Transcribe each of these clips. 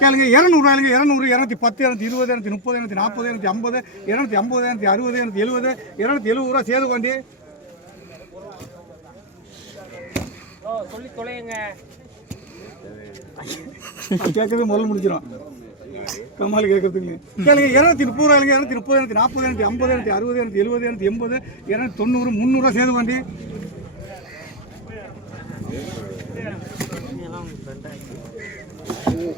கேளுங்க 200 200 210 220 230 240 250 250 260 270 270 ரூபா சேது வண்டி சொல்லி தொலைங்க. கேட்கவே முதல்ல முடிச்சிடும் கம்மால் கேட்கறதுக்கு. கேளுங்க 230 ரூபாய்ங்க 230 240 250 260 270 280 290 300 ரூபா சேது வண்டி.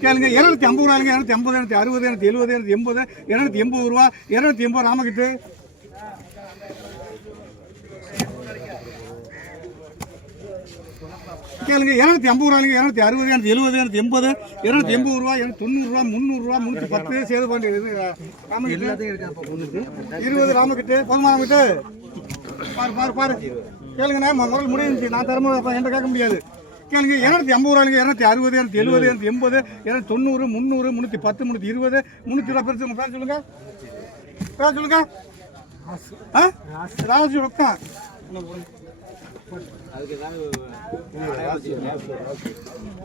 கேளுங்க 250 ரூபாய்ங்க 250 260 270 280 280 ரூபா 280 ராமகிட்டு. கேளுங்க 250 ரூபாய்ங்க 260 270 280 280 ரூபா 90 ரூபா 300 ரூபா 310 சேது பாண்டி ராமகிட்டு 20 ராமகிட்டு பொதுமானகிட்டு பாரு பாரு பாரு. கேளுங்க நான் முதல்ல முடிஞ்சு நான் தரமுடியும் என்கிட்ட கேட்க முடியாது. கேளுங்க 250 ரூபாய்ங்க 260 270 280 290 300 310 320 300 ரூபா பேர் சொல்லுங்க பேர் சொல்லுங்க. ராஜு ரொக்கம்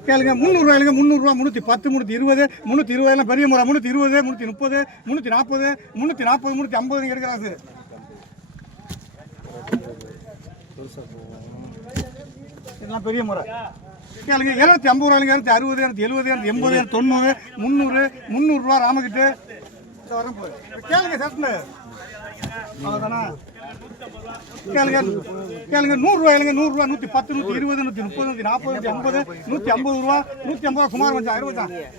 கேளுங்க 300 ரூபாய்ங்க 300 ரூபா 310 320 320 எல்லாம் பெரிய முறை 320 330 340 340 350 எடுக்கிறாங்க. இதெல்லாம் பெரிய முறை. கேளுங்க 250 ரூபாய்ங்க 260 270 280 290 300 300 ரூபா ராமகிட்டு வரும். கேளுங்க சட்டில் அவ்வளோதானா. கேளுங்க கேளுங்க 100 ரூபாய்ங்க 100 ரூபா 110 120 130 140 150 150 ரூபா 150 ரூபா குமார் வந்தா 60